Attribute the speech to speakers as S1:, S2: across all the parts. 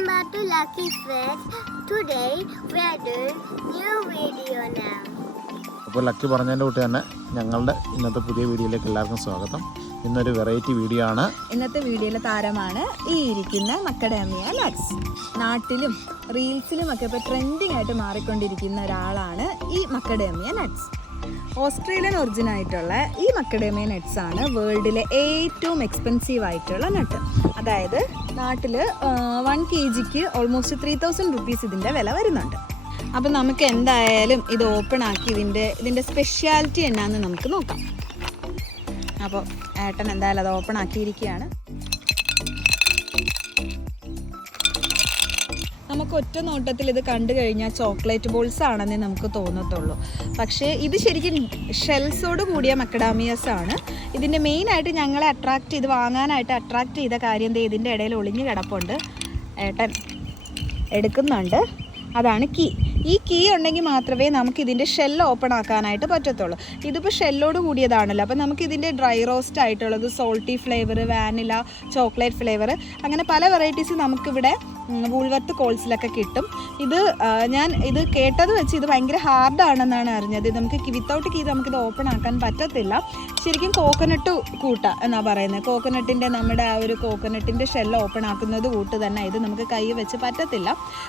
S1: Welcome back to Lucky Friends. Today we are doing new video now.
S2: അപ്പോൾ Lucky പറഞ്ഞതിന്റെ കൂട്ടി തന്നെ ഞങ്ങളുടെ ഇന്നത്തെ പുതിയ വീഡിയോയിലേക്ക് എല്ലാവർക്കും സ്വാഗതം. ഇന്നൊരു വെറൈറ്റി വീഡിയോ ആണ്.
S3: ഇന്നത്തെ വീഡിയോയിലെ താരമാണ് ഈ ഇരിക്കുന്ന മക്കഡാമിയ ലക്സ് നാട്ടിലും റീൽസിലും ഒക്കെ ഇപ്പോൾ ട്രെൻഡിങ് ആയിട്ട് മാറിക്കൊണ്ടിരിക്കുന്ന ഒരാളാണ് ഈ മക്കഡാമിയ നട്സ് ഓസ്ട്രേലിയൻ ഒറിജിനായിട്ടുള്ള ഈ മക്കഡേമിയ നട്ട്സ് ആണ് വേൾഡിലെ ഏറ്റവും എക്സ്പെൻസീവ് ആയിട്ടുള്ള നട്ട്. അതായത് നാട്ടിൽ വൺ കെ ജിക്ക് ഓൾമോസ്റ്റ് ത്രീ തൗസൻഡ് റുപ്പീസ് ഇതിന്റെ വില വരുന്നുണ്ട്. അപ്പം നമുക്ക് എന്തായാലും ഇത് ഓപ്പൺ ആക്കി ഇതിന്റെ ഇതിന്റെ സ്പെഷ്യാലിറ്റി എന്നാന്ന് നമുക്ക് നോക്കാം. അപ്പോൾ ഏട്ടൻ എന്തായാലും അത് ഓപ്പൺ ആക്കിയിരിക്കുകയാണ്. നമുക്ക് ഒറ്റ നോട്ടത്തിൽ ഇത് കണ്ടു കഴിഞ്ഞാൽ ചോക്ലേറ്റ് ബോൾസ് ആണെന്നേ നമുക്ക് തോന്നത്തുള്ളൂ. പക്ഷേ ഇത് ശരിക്കും ഷെൽസോട് കൂടിയ മക്കഡാമിയസ് ആണ്. ഇതിന്റെ മെയിനായിട്ട് ഞങ്ങളെ അട്രാക്റ്റ് ചെയ്ത് വാങ്ങാനായിട്ട് അട്രാക്റ്റ് ചെയ്ത കാര്യം എന്താ ഇതിന്റെ ഇടയിൽ ഒളിഞ്ഞു കിടപ്പുണ്ട്. ഏട്ടൻ എടുക്കുന്നുണ്ട്. അതാണ് കീ ഈ കീ ഉണ്ടെങ്കിൽ മാത്രമേ നമുക്ക് ഇതിന്റെ ഷെല്ല് ഓപ്പൺ ആക്കാനായിട്ട് പറ്റത്തുള്ളൂ. ഇതിപ്പോൾ ഷെല്ലോട് കൂടിയതാണല്ലോ. അപ്പോൾ നമുക്ക് ഇതിന്റെ ഡ്രൈ റോസ്റ്റ് ആയിട്ടുള്ളത് salty flavour vanilla chocolate flavour അങ്ങനെ പല വെറൈറ്റീസ് നമുക്കിവിടെ വൂൾവർത്ത് കോൾസിലൊക്കെ കിട്ടും. ഇത് ഞാൻ ഇത് കേട്ടത് വെച്ച് ഇത് ഭയങ്കര ഹാർഡാണെന്നാണ് അറിഞ്ഞത്. നമുക്ക് വിത്തൗട്ട് കീ നമുക്കിത് ഓപ്പൺ ആക്കാൻ പറ്റത്തില്ല. ശരിക്കും കോക്കനട്ട് കൂട്ട എന്നാണ് പറയുന്നത്. കോക്കനട്ടിന്റെ നമ്മുടെ ആ ഒരു കോക്കനട്ടിന്റെ ഷെല്ല് ഓപ്പൺ ആക്കുന്നത് കൂട്ട് തന്നെ ഇത് നമുക്ക് കൈ വെച്ച് പറ്റത്തില്ല.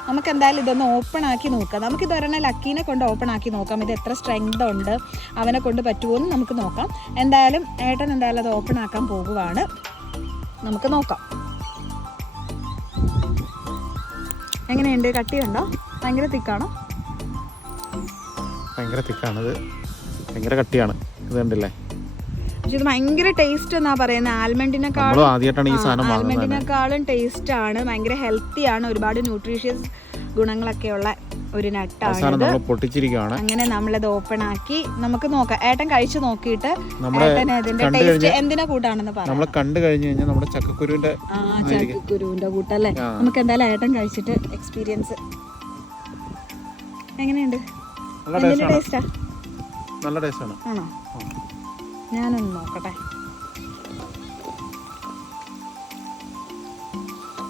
S3: നമുക്ക് എന്തായാലും ഇതൊന്ന് ഓപ്പൺ ആക്കി നോക്കാം. നമുക്കിത് ഒരെണ്ണം ലക്കീനെ കൊണ്ട് ഓപ്പൺ ആക്കി നോക്കാം. ഇത് എത്ര സ്ട്രെങ്ത് ഉണ്ട് അവനെ കൊണ്ട് പറ്റുമോ എന്ന് നമുക്ക് നോക്കാം. എന്തായാലും ഏട്ടൻ എന്തായാലും അത് ഓപ്പൺ ആക്കാൻ പോകുവാണ്. നമുക്ക് നോക്കാം. എങ്ങനെയുണ്ട്? കട്ടിയുണ്ടോ ഭയങ്കര തിക്കാണോ?
S2: ഭയങ്കര തിക്കാണത് ഭയങ്കര കട്ടിയാണ്. ഇത് കണ്ടില്ലേ?
S3: പക്ഷെ ഇത് ഭയങ്കര ടേസ്റ്റ് എന്നാ പറയുന്നത് ആൽമണ്ടിനെക്കാളും ആൽമണ്ടിനെക്കാളും ടേസ്റ്റ് ആണ്. ഭയങ്കര ഹെൽത്തി ആണ്. ഒരുപാട് ന്യൂട്രീഷ്യസ് ഗുണങ്ങളൊക്കെ ഉള്ള ഒരു നട്ടാണ്
S2: പൊട്ടിച്ചിരിക്കുകയാണ്
S3: അങ്ങനെ നമ്മളത് ഓപ്പൺ ആക്കി. നമുക്ക് നോക്കാം. ഏട്ടൻ കഴിച്ചു നോക്കിയിട്ട് അതിന്റെ ടേസ്റ്റ് എന്തിനാ കൂട്ടാണെന്ന് പറയാം.
S2: നമ്മൾ കണ്ടു കഴിഞ്ഞു കഴിഞ്ഞാൽ നമ്മുടെ ചക്കക്കുരുവിന്റെ
S3: ആ ചക്കക്കുരുവിന്റെ കൂട്ടല്ലേ? നമുക്ക് എന്തായാലും ഏട്ടൻ കഴിച്ചിട്ട് എക്സ്പീരിയൻസ് എങ്ങനെയുണ്ട്?
S2: നല്ല
S3: ടേസ്റ്റ്
S2: ആണ്.
S3: ടേസ്റ്റാ
S2: നല്ല ടേസ്റ്റാണ്
S3: ആണോ. ഞാനൊന്ന് നോക്കട്ടെ.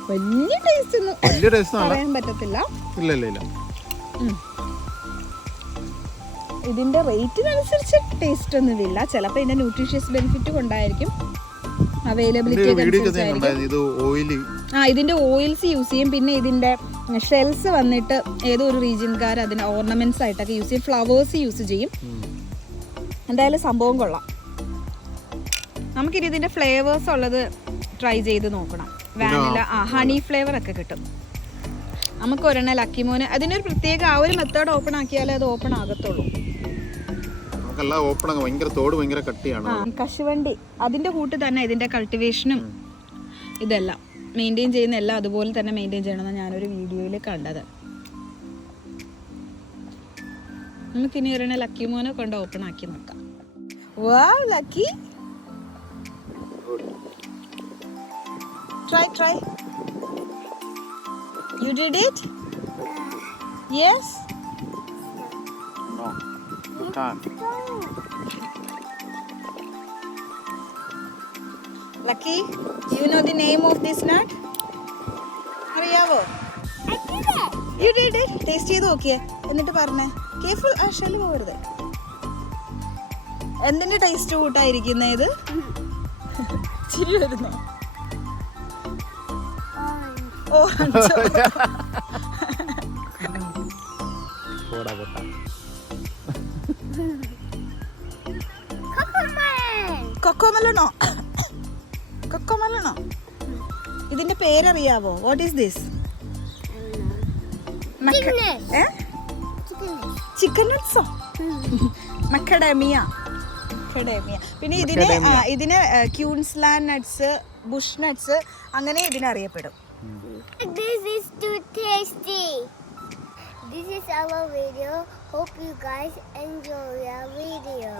S3: വലിയ ടേസ്റ്റ് ഒന്നും
S2: വലിയ ടേസ്റ്റ്
S3: പറയാൻ പറ്റത്തില്ല.
S2: ഇല്ല ഇല്ല ഇല്ല.
S3: ഇതിന്റെ റേറ്റിനനുസരിച്ച് ടേസ്റ്റ് ഒന്നുമില്ല ചിലപ്പോൾ ഇതിന്റെ ന്യൂട്രീഷ്യസ് ബെനിഫിറ്റ് ഉണ്ടായിരിക്കും. അവൈലബിലിറ്റി ആ ഇതിന്റെ ഓയിൽസ് യൂസ് ചെയ്യും. പിന്നെ ഇതിന്റെ ഷെൽസ് വന്നിട്ട് ഏതോ ഒരു റീജിയൻകാർ അതിന് ഓർണമെന്റ്സ് ആയിട്ടൊക്കെ യൂസ് ചെയ്യും. ഫ്ലവേഴ്സ് യൂസ് ചെയ്യും. എന്തായാലും സംഭവം കൊള്ളാം. നമുക്കിനി ഇതിന്റെ ഫ്ലേവേഴ്സ് ഉള്ളത് ട്രൈ ചെയ്ത് നോക്കണം. വാനില ആ ഹണി ഫ്ലേവർ ഒക്കെ കിട്ടും. നമുക്ക് ഒരെണ്ണം ലക്കിമോന് അതിനൊരു പ്രത്യേക ആ ഒരു മെത്തേഡ് ഓപ്പൺ ആക്കിയാലേ അത് ഓപ്പൺ ആകത്തുള്ളൂ. കശുവണ്ടി. അതിന്റെ കൂട്ട് തന്നെ ഇതിന്റെ കൾട്ടിവേഷനും ഇതെല്ലാം. മെയിന്റെയിൻ ചെയ്യുന്ന എല്ലാം അതുപോലെ തന്നെ മെയിന്റെയിൻ ചെയ്യണമെന്ന് ഞാനൊരു വീഡിയോയിൽ കണ്ടത്. നമുക്ക് ഇനി ഒരെണ്ണം ലക്കി മോനെ കൊണ്ട് ഓപ്പൺ ആക്കി നോക്കാം. വാ Lucky try try you did it yes
S2: No, you can't.
S3: Lucky you know the name of this nut അറിയാവോ യു ഡിഡ് ഇറ്റ് ടേസ്റ്റ് ചെയ്ത് നോക്കിയേ. എന്നിട്ട് പറഞ്ഞേ. കെയർഫുൾ ആ ഷെല്ല് പോകരുത്. എന്തിന്റെ ടേസ്റ്റ് കൂട്ടായിരിക്കുന്ന ഇത്? ചിരി വരുന്നു? ഓ
S2: പോടാ പോട്ടാ.
S3: കൊക്കോമലണോ കൊക്കോമലണോ ഇതിന്റെ പേരറിയാവോ? What is this. ചിക്കൻ നട്ട്സോ മക്കഡമിയ മക്കഡമിയ പിന്നെ ഇതിന് ആ, ഇതിന് ക്യൂൻസ്ലാൻഡ് നട്ട്സ് ബുഷ് നട്ട്സ് അങ്ങനെ ഇതിനറിയപ്പെടും
S1: This is too tasty. This is our video. Hope you guys enjoy our video.